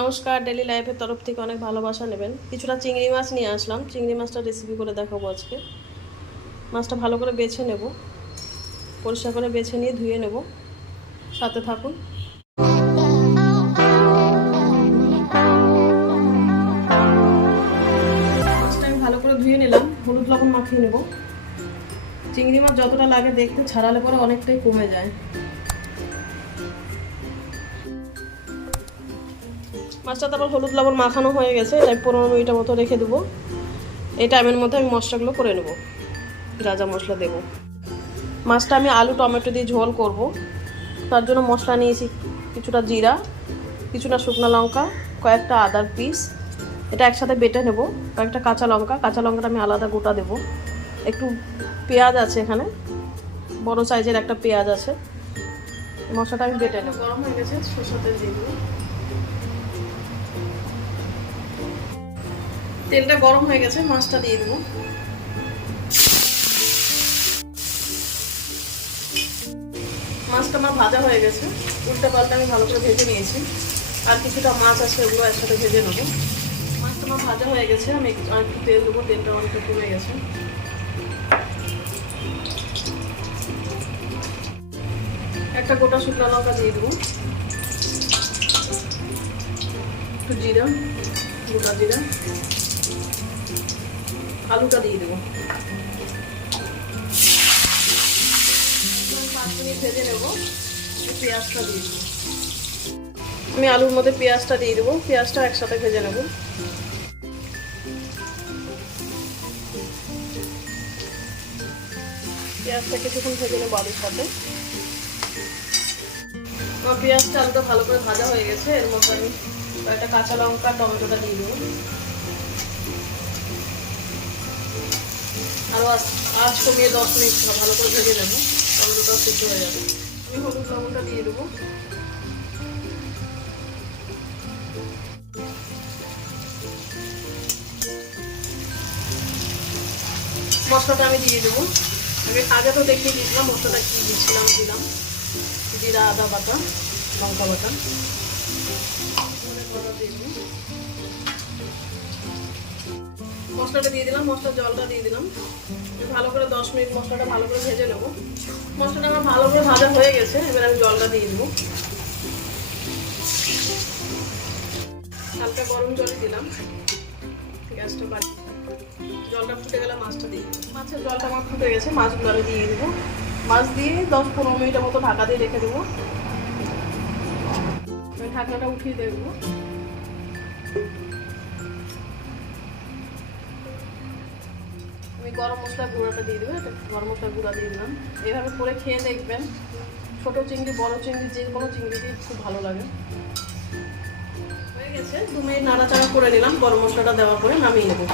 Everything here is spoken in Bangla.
নমস্কার, ডেলি লাইফের তরফ থেকে অনেক ভালোবাসা নেবেন। কিছুটা চিংড়ি মাছ নিয়ে আসলাম, চিংড়ি মাছটা রেসিপি করে দেখাবো আজকে। মাছটা ভালো করে বেছে নেব, পরিষ্কার করে বেছে নিয়ে ধুয়ে নেব। সাথে থাকুন। মাছটা আমি ভালো করে ধুয়ে নিলাম, হলুদ লবণ মাখিয়ে নেব। চিংড়ি মাছ যতটা লাগে দেখতে, ছাড়ালে পরে অনেকটাই কমে যায়। মাছটা তারপর হলুদ লবণ মাখানো হয়ে গেছে, তাই 15 মিনিটের মতো রেখে দেবো। এই টাইমের মধ্যে আমি মশলাগুলো করে নেব, যা যা মশলা দেবো। মাছটা আমি আলু টমেটো দিয়ে ঝোল করব, তার জন্য মশলা নিয়েছি কিছুটা জিরা, কিছুটা শুকনো লঙ্কা, কয়েকটা আদার পিস। এটা একসাথে বেটে নেব। কয়েকটা কাঁচা লঙ্কাটা আমি আলাদা গোটা দেব। একটু পেঁয়াজ আছে এখানে, বড় সাইজের একটা পেঁয়াজ আছে। মশলাটা আমি বেটে নেব। গরম হয়ে গেছে, সরষের তেল দিয়ে দেবো। তেলটা গরম হয়ে গেছে, মাছটা দিয়ে দেবো। মাছটা আমার ভাজা হয়ে গেছে, উল্টা পাল্টা আমি ভালো করে ভেজে নিয়েছি। আর কিছুটা মাছ আছে, ওগুলো একসাথে ভেজে নেবো। মাছটা আমার ভাজা হয়ে গেছে, আমি একটু তেল দেবো। তেলটা অনেকটা কমে গেছে। একটা গোটা শুকনো লঙ্কা দিয়ে দেবো, একটু জিরা, গোটা জিরা, আলুটা দিয়ে দেবো। 5 মিনিট ভেজে নেবো। পেঁয়াজটা দিয়ে দেবো। আমি আলুর মধ্যে পেঁয়াজটা দিয়ে দেবো, পেঁয়াজটা একসাথে ভেজে নেবো। পেঁয়াজটা কিছুক্ষণ ভেজে নেবো আলুর সাথে। আমার পেঁয়াজটা আলুটা ভালো করে ভাজা হয়ে গেছে। এর মধ্যে আমি কয়েকটা কাঁচা লঙ্কা, টমেটোটা দিয়ে দেবো। আরও আঁচ কমিয়ে 10 মিনিট ভালো করে ভেজে নেবো, টমেটোটা সিদ্ধ হয়ে যাবে। আমি হলুদ লবণটা দিয়ে দেবো। মশলাটা আমি দিয়ে দেবো। আগে তো দেখিয়ে দিয়েছিলাম মশলাটা কী দিচ্ছিলাম। দিলাম জিরা, আদা বাটা, লঙ্কা বাটা, মশলাটা দিয়ে দিলাম। মশলার জলটা দিয়ে দিলাম। ভালো করে 10 মিনিট মশলাটা ভালো করে ভেজে নেবো। মশলাটা আমার ভালো করে ভাজা হয়ে গেছে, এবার আমি জলটা দিয়ে দেবো। হালকা গরম জলে দিলাম, গ্যাসটা বাড়ি। জলটা ফুটে গেলে মাছটা দিয়ে দেবো। মাছের জলটা আমার ফুটে গেছে, মাছগুলো আমি দিয়ে দেবো। মাছ দিয়ে 10-15 মিনিটের মতো ঢাকা দিয়ে রেখে দেবো। আমি ঢাকনাটা উঠিয়ে দেখবো। আমি গরম মশলা গুঁড়োটা দিয়ে দেবো। গরম মশলা গুঁড়া দিয়ে দিলাম। এভাবে করে খেয়ে দেখবেন। ছোটো চিংড়ি, বড়ো চিংড়ি, যে কোনো চিংড়ি দিয়ে খুব ভালো লাগে। হয়ে গেছে, 2 মিনিট নাড়াচাড়া করে নিলাম। গরম মশলাটা দেওয়ার পরে নামিয়ে নেবো।